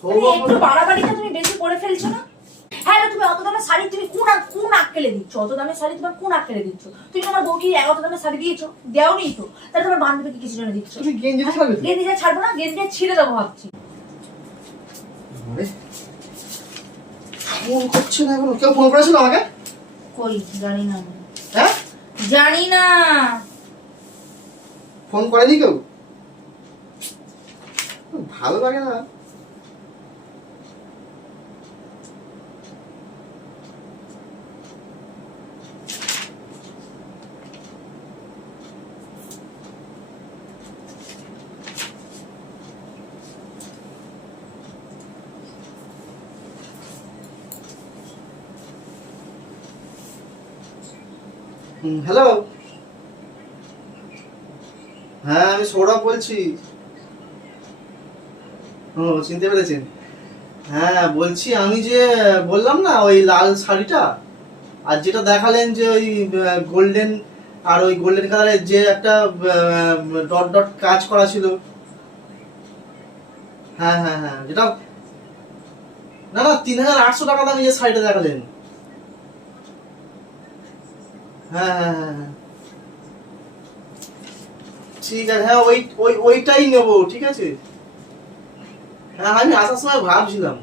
একটু বাড়াবাড়িটা তুমি বেশি করে ফেলছো না? হ্যাঁ, তুমি অত দামের শাড়ি তুমি কোন আক্কেলে দিচ্ছ? অত দামের শাড়ি তোমার কোন আক্কেলে দিচ্ছ? তুমি তোমার বউকে অত দামের শাড়ি দিয়েছো? দেওনি তো, তাহলে তোমার বান্ধবীকে কিছু জন্য দিচ্ছ? তুমি গেঞ্জিটা ছাড়বে? গেঞ্জিটা ছাড়বো না, গেঞ্জিটা ছিঁড়ে দেবো ভাবছি। ফোন করছে না এখনো? কেউ ফোন করেছিল আমাকে? কই জানি না। হ্যাঁ, জানি না। ফোন করেনি কেউ? ভালো লাগে না। হ্যালো, হ্যাঁ আমি সৌরভ বলছি। ও, চিনতে পেরেছেন? হ্যাঁ বলছি, আমি যে বললাম না ওই লাল শাড়িটা, আর যেটা দেখালেন যে ওই গোল্ডেন, আর ওই গোল্ডেন কালারের যে একটা ডট ডট কাজ করা ছিল। হ্যাঁ হ্যাঁ হ্যাঁ, যেটা না না 3800 টাকা দামি যে শাড়িটা দেখালেন। হ্যাঁ হ্যাঁ হ্যাঁ হ্যাঁ, ঠিক আছে। হ্যাঁ ওইটাই নেবো, ঠিক আছে। হ্যাঁ আমি আসার সময় ভাবছিলাম।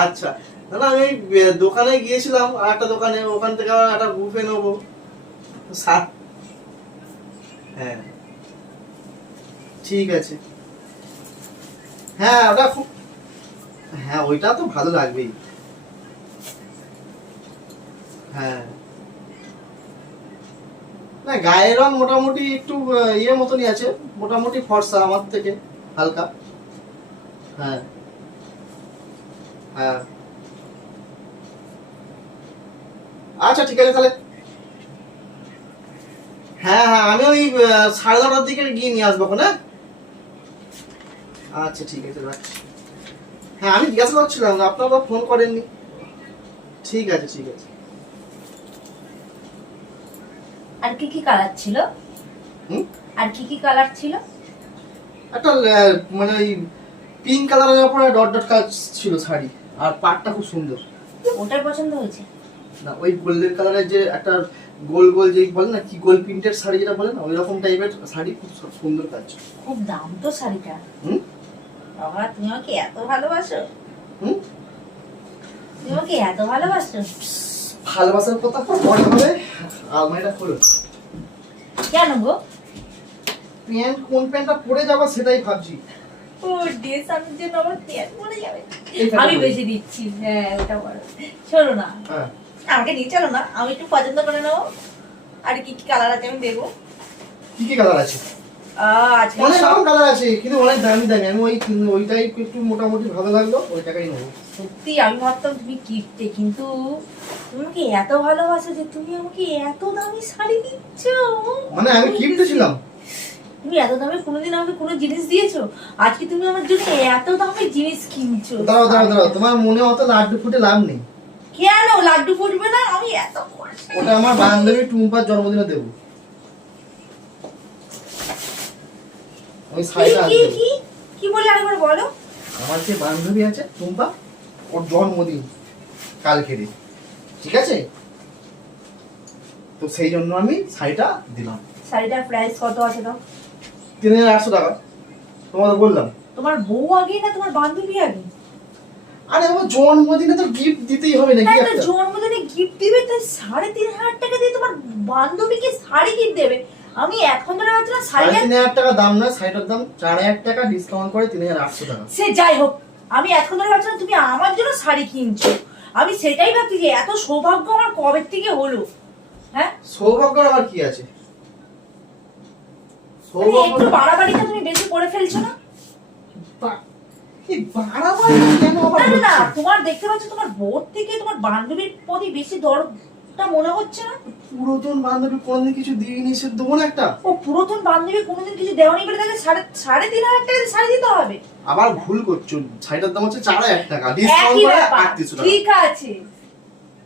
আচ্ছা, না না আমি দোকানে গিয়েছিলাম, আর একটা দোকানে, ওখান থেকে আবার একটা বুফে নেবো। হ্যাঁ ঠিক আছে। হ্যাঁ ওটা খুব, হ্যাঁ ওইটা তো ভালো লাগবেই। হ্যাঁ না, গায়ের রং মোটামুটি একটু ইয়ে মতনই আছে, মোটামুটি ফর্সা আমার থেকে হালকা। হ্যাঁ হ্যাঁ, আচ্ছা ঠিক আছে তাহলে। হ্যাঁ হ্যাঁ, আমি ওই 10:30টার দিকে গিয়ে নিয়ে আসবো না। আচ্ছা ঠিক আছে, রাখছি। হ্যাঁ আমি জিজ্ঞাসা করছিলাম, আপনারা ফোন করেননি। ঠিক আছে ঠিক আছে। আর কি কি কালার ছিল? আর কি কি কালার ছিল? একটা মানে ওই পিঙ্ক কালারের উপরে ডট ডট কাজ ছিল শাড়ি, আর পাটটা খুব সুন্দর। ওটার পছন্দ হয়েছে না, ওই গোল্ডেন কালারের যে একটা গোল গোল যে বলে না, কি গোল প্রিন্টের শাড়ি যেটা বলে না, ওই রকম টাইপের শাড়ি, খুব সুন্দর কাজ। খুব দাম তো শাড়িটা। বাবা, তুমি আমাকে এত ভালোবাসো? তুমি আমাকে এত ভালোবাসো? ভালোবাসার কথা পরে হবে। আলমারিটা খোলো। কেন গো? প্যান্ট, কোন প্যান্টটা পরে যাবো সেটাই ভাবছি। ও ড্রেস, আমি যে আমার প্যান্ট পরে যাবে। আমি বেশি দিচ্ছি। হ্যাঁ ওটা বড়। শোনো না, আমাকে নিয়ে চলো না, আমি একটু পছন্দ করে নেবো। আর কি কি কালার আছে আমি দেখবো। কি কি কালার আছে? অনেক রকম কালার আছে, কিন্তু অনেক দামি দামি। আমি ওইটাই একটু মোটামুটি ভালো লাগলো, ওই টাকাই নেবো। সত্যি আমি ভাবতাম তুমি কিপটে, কিন্তু তুমি আমাকে এত ভালোবাসো যে তুমি আমাকে এত দামি শাড়ি দিচ্ছ। মানে আমি কিপটে ছিলাম? তুমি এত দামে কোনোদিন আমাকে কোনো জিনিস দিয়েছো? আজকে তুমি আমার জন্য এত দামি জিনিস কিনছো। দাঁড়াও দাঁড়াও দাঁড়াও, তোমার মনে অত লাড্ডু ফুটে লাভ নেই। কেন লাড্ডু ফুটবে না? আমি এত ওটা আমার বান্ধবী টুম্পার জন্মদিনে দেবো। ওই শাড়িটা কি কি কি বলে আরেকবার বলো। আমার যে বান্ধবী আছে টুম্পা, ওর জন্মদিন কালকে, ঠিক আছে? তো সেই জন্য আমি শাড়িটা দিলাম। শাড়িটার প্রাইস কত আছে তো? 3800 টাকা। তোমাদের বললাম। তোমার বউ আগে না তোমার বান্ধবী আগে? আরে আমার জন্মদিনে তো গিফট দিতেই হবে নাকি একটা? জন্মদিনে গিফট দিবে তাই 3500 টাকা দিয়ে তোমার বান্ধবীকে শাড়ি কিনে দেবে? আমি এখন ধরে ভাবছিলাম 3500 টাকা দাম না, শাড়িটার দাম 4000 টাকা, ডিসকাউন্ট করে 3800 টাকা। সে যাই হোক, আমি এখন ধরে ভাবছিলাম তুমি আমার জন্য শাড়ি কিনছো। আমি সেটাই ভাবছি যে এত সৌভাগ্য আমার কবে থেকে হলো। হ্যাঁ, সৌভাগ্যর আবার কি আছে? একটু বাড়াবাড়িটা তুমি বেশি করে ফেলছো না? না, তোমার দেখতে পাচ্ছ তোমার বোর থেকে তোমার বান্ধবীর প্রতি বেশি দরদটা মনে হচ্ছে না? পুরাতন বান্ধবী কোনদিন কিছু দিইনি, সে দেবো না একটা? ও পুরাতন বান্ধবী কোনোদিন কিছু দেওয়ানি করে তাহলে 3500 টাকা শাড়ি দিতে হবে? আবার ভুল করছো, শাড়িটার দাম হচ্ছে 4000 টাকা, ডিসকাউন্ট করে 3800 টাকা। ঠিক আছে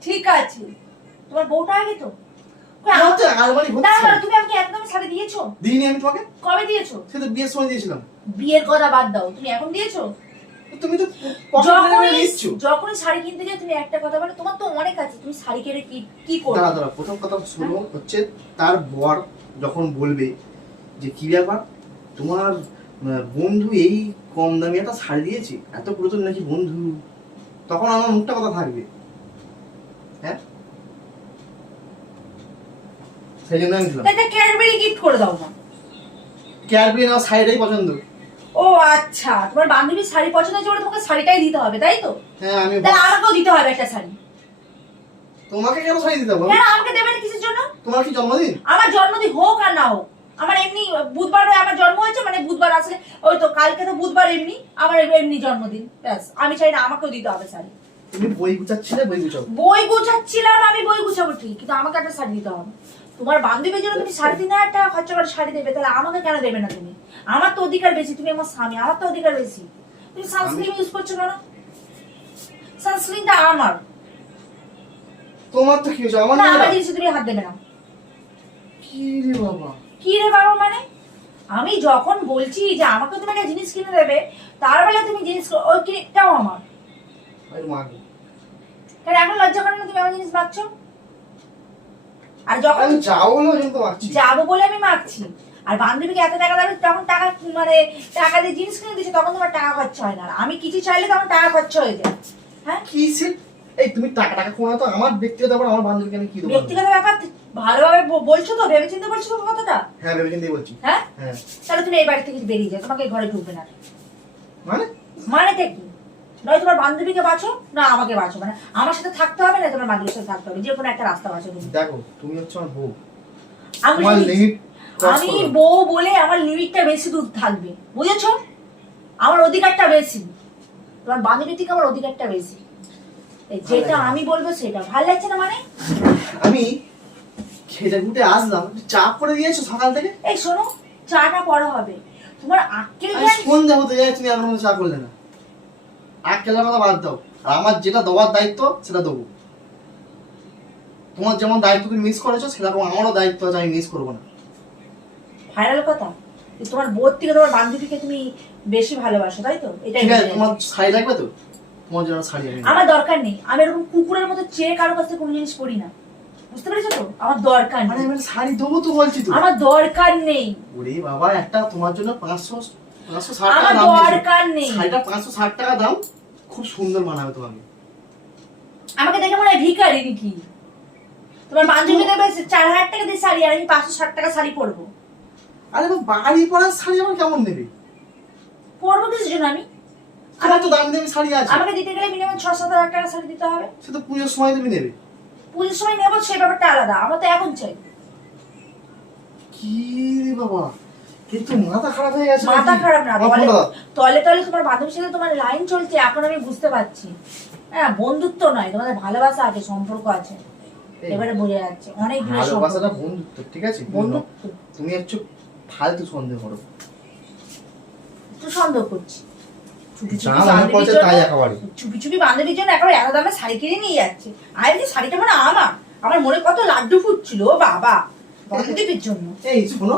ঠিক আছে, তোমার বউটা আগে তো। আলমারি তুমি আমাকে একদম শাড়ি দিয়েছো? দিইনি আমি তোমাকে। কবে দিয়েছো? সে তো বিয়ের সময় দিয়েছিলাম। বিয়ের কথা বাদ দাও, তুমি এখন দিয়েছো? তুমি তো পকেট থেকে নিচ্ছ। যখনই শাড়ি কিনতে যাও তুমি একটা কথা বলো, তোমার তো অনেক আছে, তুমি শাড়ি কিনে কি করবে? দাঁড়া প্রথম কথা শুনো, হচ্ছে তার বর যখন বলবে যে কি ব্যাপার তোমার বন্ধু এই কম দামি একটা শাড়ি দিয়েছে, এত পুরাতন নাকি বন্ধু, তখন আমার মুখটা কথা থাকবে। হ্যাঁ, সেই জন্য আমি দিলাম। একটা ক্যাডবেরি গিফট করে দাও না। ক্যাডবেরি না, শাড়িটাই পছন্দ। ও আচ্ছা, তোমার বান্ধবীর শাড়ি পছন্দ হয়েছে বলে তোমাকে শাড়িটাই দিতে হবে, তাই তো? হ্যাঁ, আমি তাহলে আমাকেও দিতে হবে একটা শাড়ি। তোমাকে কেন শাড়ি দিতে হবে? কেন আমাকে দেবে না কিসের জন্য? তোমার কি জন্মদিন? আমার জন্মদিন হোক আর না হোক, আমার এমনি বুধবার আমার জন্ম হয়েছে, মানে বুধবার আসলে ওই তো কালকে তো বুধবার, এমনি আমার এমনি জন্মদিন, ব্যাস। আমি চাই না আমাকেও দিতে হবে শাড়ি। তুমি বই গুছাচ্ছিলে, বই গুছাও। বই গুছাচ্ছিলাম, আমি বই গুছাবো ঠিক, কিন্তু আমাকে একটা শাড়ি দিতে হবে। তোমার বান্ধবীর জন্য তুমি 3,500 টাকা খরচা করে শাড়ি দেবে, তাহলে আমাকে কেন দেবে না তুমি? আমার তো অধিকার বেশি, তুমি আমার স্বামী, আমার তো অধিকার বেশি। তুমি সানস্ক্রিন ইউজ করছো কেন? সানস্ক্রিনটা আমার। তোমার তো কি হয়েছে? আমার না, না। আমার জিনিসে তুমি হাত দেবে না। কি রে বাবা, কি রে বাবা মানে? আমি যখন বলছি যে আমাকে তুমি একটা জিনিস কিনে দেবে, তার বেলা তুমি জিনিস ওই কিনেটাও আমার। আরে মা গো, কারণ এখন লজ্জা করে না তুমি আমার জিনিস মাগছো? আর যখন আমি যাও না কিন্তু মারছি। যাবো বলে আমি মাগছি, আর বান্ধবীকে এত টাকা দেবে, তখন টাকা মানে টাকা দিয়ে জিনিস কিনে দিচ্ছে, তখন তোমার টাকা খরচা হয় না। আর আমি কিছু চাইলে তখন টাকা খরচা হয়ে যায়। হ্যাঁ, কি সে? এই তুমি টাকা টাকা কোনা তো আমার ব্যক্তিগত ব্যাপার, আমার বান্ধবীকে আমি কি দেবো? ব্যক্তিগত ব্যাপার, ভালোভাবে বলছো তো? ভেবে চিন্তে বলছো তো কথাটা? হ্যাঁ, ভেবে চিন্তেই বলছি। হ্যাঁ, হ্যাঁ, তাহলে তুমি এই বাড়ি থেকে বেরিয়ে যাও, তোমাকে এই ঘরে ঢুকবে না। মানে মানেটা কি? নয় তোমার বান্ধবীকে বাঁচো, না আমাকে বাঁচো, মানে আমার সাথে থাকতে হবে না তোমার বান্ধবীর সাথে থাকতে হবে, যে কোনো একটা রাস্তা বাঁচো তুমি। দেখো, তুমি হচ্ছে আমার বউ, আমি তোমার লিমিট ক্রস আমি করো। বউ বলে আমার লিমিটটা বেশি দূর থাকবে, বুঝেছো? আমার অধিকারটা বেশি, তোমার বান্ধবীর থেকে আমার অধিকারটা বেশি। এই যেটা আমি বলবো সেটা ভাল লাগছে না মানে? আমি খেটে খুঁটে আসলাম, চা করে দিয়েছো সকাল থেকে? এই শোনো, চাটা পরে হবে, তোমার আক্কেল আমি জ্ঞান। সন্ধ্যা হতে যাই, তুমি এখনো চা করলে না। আক্কেলের কথা বাদ দাও, আর আমার যেটা দেওয়ার দায়িত্ব সেটা দেবো। তোমার যেমন দায়িত্ব তুমি মিস করেছো, সেরকম আমারও দায়িত্ব আছে, আমি মিস করবো না। ফাইনাল কথা, যে তোমার বোধ থেকে তোমার বান্ধবীকে তুমি বেশি ভালোবাসো, তাই তো? এটাই ঠিক আছে, বোঝা তোমার যাচ্ছে। শাড়ি লাগবে তো? তোমার জন্য শাড়ি আমি নেবো। আমার দরকার নেই, আমি এরকম কুকুরের মতো চেয়ে কারো কাছে কোনো জিনিস পড়ি না, বুঝতে পেরেছো তো? আমার দরকার আরে নেই, আমি শাড়ি দেবো তো বলছি তো। আমার দরকার নেই, ওরে বাবা, একটা তোমার জন্য 560 টাকা আমার দাম দিয়েছে। দরকার নেই। শাড়িটা 560 টাকা দাম, খুব সুন্দর মানাবে তোমাকে। আমাকে দেখে মনে হয় ভিখারি নাকি? তোমার বান্ধবী দেবে 4,000 টাকা দিয়ে শাড়ি, আর আমি 560 টাকা শাড়ি পরবো। আরে বাড়ি পরার শাড়ি আমার কেমন নেবে? পরবো কিসের জন্য আমি? আমার তো দামি দামি শাড়ি আছে। আমাকে দিতে গেলে মিনিমাম 6-7 হাজার টাকা শাড়ি দিতে হবে। সে তো পুজোর সময় তুমি নেবে। পুজোর সময় নেবো সেই ব্যাপারটা আলাদা, আমার তো এখন চাই। কি রে বাবা, কিন্তু মাথা খারাপ হয়ে গেছে। মাথা নাকি? খারাপ না, আমার ফোনটা দাও। তলে তলে তোমার বান্ধবীর সাথে তোমার লাইন চলছে, এখন আমি বুঝতে পারছি। হ্যাঁ, বন্ধুত্ব নয়, তোমাদের ভালোবাসা আছে, সম্পর্ক আছে, এই, এবারে বোঝা যাচ্ছে অনেক দিনের ভালোবাসাটা সম্পর্ক। বন্ধুত্ব, ঠিক আছে? বন্ধুত্ব তুমি একটু ফালতু সন্দেহ করো। তো সন্দেহ করছি, চুপি যা চুপি মনে বান্ধবীর পড়ছে জন্য, তাই একেবারে। চুপি চুপি বান্ধবীর জন্য এখন এত দামে শাড়ি কিনে নিয়ে যাচ্ছে। আর এই যে শাড়িটা মানে আমার মনে কত লাড্ডু ফুটছিল, ও বাবা, বান্ধবীর জন্য। এই শোনো,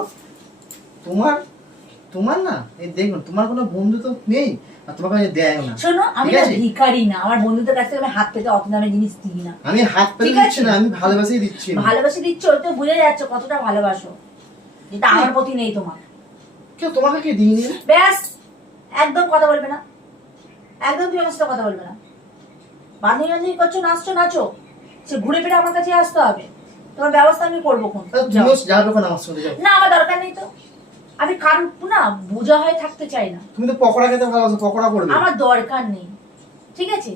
তোমার না, এই দেখুন, তোমার কোনো বন্ধু তো নেই, আর তোমাকে আমি দেয় না। শোনো, আমি ঠিক না আছে? ভিখারি না, আমার বন্ধুদের কাছ থেকে আমি হাত পেতে অত দামের জিনিস দিই না। আমি হাত পেতে ঠিক দিচ্ছি আছে? না, আমি ভালোবাসেই দিচ্ছি। ভালোবাসে দিচ্ছ, ওই তো বুঝে যাচ্ছে কতটা ভালোবাসো, যেটা আমার প্রতি নেই তোমার। কেউ তোমাকে কি দিইনি? ব্যাস, একদম কথা বলবে না, একদম তুমি আমার সাথে কথা বলবে না। বান্ধবী বান্ধবী করছো, নাচছো নাচো, সে ঘুরে ফিরে আমার কাছে আসতে হবে, তোমার ব্যবস্থা আমি করবো কোন। তুমিও যাবে কোন আমার সঙ্গে? যাও। না, আমার দরকার নেই তো, আমি কারণ না বোঝা হয়ে থাকতে চাই না। তুমি তো পকোড়া খেতে ভালোবাসো, পকোড়া করবে। আমার দরকার নেই, ঠিক আছে?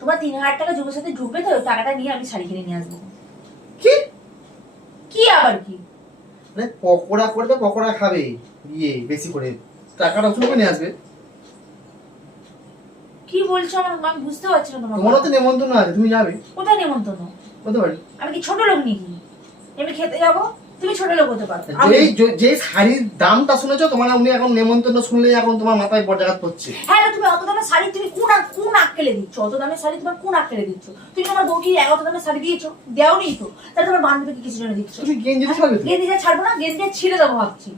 তোমার 3,000 টাকা যুগের সাথে ঢুকবে তো, ওই টাকাটা নিয়ে আমি শাড়ি কিনে নিয়ে আসবো। কি? কি আবার কি? মানে পকোড়া করবে, পকোড়া খাবে, বেশি করে টাকাটা উসুল করে নিয়ে আসবে। কি বলছো আমি বুঝতে পারছি না তোমার তোমারও কথা। তো নেমন্তন্ন আছে, তুমি যাবে। কোথায় নেমন্তন্ন? হতে পারে। আমি কি ছোট লোক নাকি আমি খেতে যাবো? তুমি ছোট লোক হতে পারো, যে শাড়ির দামটা শুনেছো, তোমার উনি এখন নেমন্তন্ন শুনলেই এখন তোমার মাথায় বজ্রাঘাত করছে। হ্যাঁ, তুমি অত দামের শাড়ি তুমি কোন আক্কেলে দিচ্ছ? অত দামের শাড়ি তোমার কোন আক্কেলে দিচ্ছ? তুমি তোমার বউকে অত দামের শাড়ি দিয়েছো? দেওনি তো, তাহলে তোমার বান্ধবীকে কিছু জন্য দিচ্ছ। তুমি গেঞ্জিটা ছাড়বে তো? গেঞ্জিটা ছাড়বো না, গেঞ্জিটা ছিঁড়ে দেবো ভাবছি।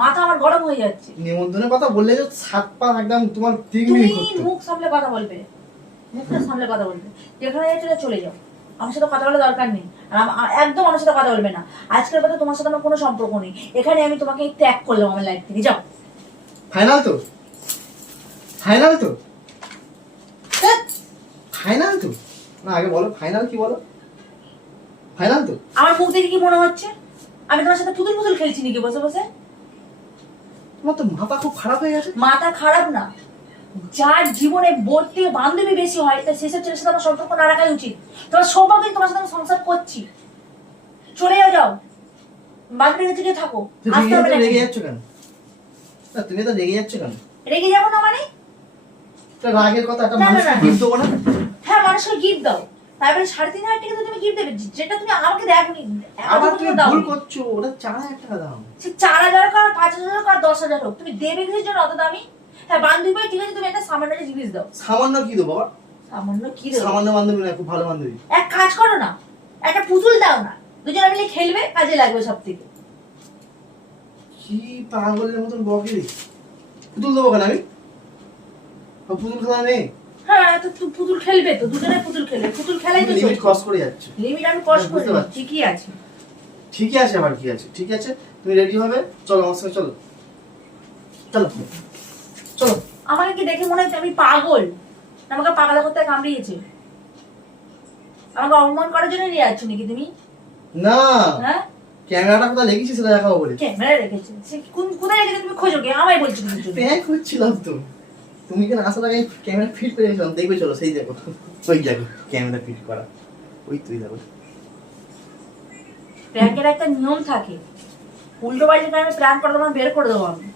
মাথা আমার গরম হয়ে যাচ্ছে। নিমন্ত্রণের কথা বললে যে সাত পা একদম তোমার তুমি তিগমিরি করতো। মুখ সামলে কথা বলবে, মুখটা সামলে কথা বলবে। যেখানে যাচ্ছ চলে যাও, আমার সাথে কথা বলার দরকার নেই। আর একদম আমার সাথে কথা বলবে না। আজকের পরে তোমার সাথে আমার কোনো সম্পর্ক নেই। এখানে আমি তোমাকে ত্যাগ করলাম আমার লাইফ থেকে। যাও। ফাইনাল তো? ফাইনাল তো? ফাইনাল তো? না আগে বলো ফাইনাল কি বলো? ফাইনাল তো? আমার মুখ দেখে কি মনে হচ্ছে আমি তোমার সাথে পুতুল পুতুল খেলছি নাকি বসে বসে? তোমার তো মাথা খুব খারাপ হয়ে গেছে। মাথা খারাপ না, যার জীবনে বোর থেকে বান্ধবী বেশি হয় তাই সেসব ছেলের সাথে আমার সম্পর্ক না রাখাই উচিত। তোমার সৌভাগ্য তোমার সাথে আমি সংসার করছি। চলে যাও, যাও বান্ধবীর কাছে গিয়ে থাকো। আসতে হবে না। রেগে যাচ্ছ কেন? না তুমি তো রেগে যাচ্ছ কেন? রেগে যাবো না মানে? রাগের কথা একটা না, না, মানুষকে না। গিফট দেবো না? হ্যাঁ, মানুষকে গিফট দাও। তারপরে 3,500 টাকা তো তুমি গিফট দেবে, যেটা তুমি আমাকে দেখনি। আবার তুমি ভুল করছো, ওটা 4,000 টাকা দাম। সে 4,000 হোক আর 5,000 হোক আর 10,000 হোক, তুমি দেবে কিসের জন্য অত দামি? হ্যাঁ বান্ধবী ভাই ঠিক আছে, তুমি একটা সামান্য একটা জিনিস দাও। সামান্য কি দেবো বাবা? সামান্য কি দেবো? সামান্য বান্ধবী না, খুব ভালো বান্ধবী। এক কাজ করো না, একটা পুতুল দাও না, দুজনে মিলে খেলবে, কাজে লাগবে সব থেকে। কি পাগলের মতন বকে? পুতুল দেবো কেন আমি? পুতুল খেলা নেই। হ্যাঁ তো পুতুল খেলবে তো, দুজনে পুতুল খেলবে, পুতুল খেলাই তো লিমিট ক্রস করে যাচ্ছে। লিমিট আমি ক্রস বুঝতে করি, পারছি। ঠিকই আছে। ঠিকই আছে, আবার কি আছে? ঠিক আছে তুমি রেডি হবে, চলো আমার সঙ্গে চলো। চলো চলো। আমাকে কি দেখে মনে হচ্ছে আমি পাগল? আমাকে পাগলা করতে কামড়িয়েছে? আমাকে অপমান করার জন্য নিয়ে যাচ্ছ নাকি তুমি? না, হ্যাঁ ক্যামেরাটা কোথায় লেগেছি সেটা দেখাবো বলে। ক্যামেরা রেখেছে, সে কোথায় রেখেছে তুমি খোঁজো, কে আমায় বলছো কিছু জন্য? প্র্যাঙ্ক হচ্ছিলাম তো। তুমি কেন আসার আগে ক্যামেরা ফিট করে রেখেছিলাম, দেখবে চলো সেই দেখো। ওই দেখো ক্যামেরা ফিট করা, ওই তুই দেখো। প্র্যাঙ্কের একটা নিয়ম থাকে, উল্টো পাল্টা আমি প্ল্যান করে দেবো, বের করে দেবো আমি।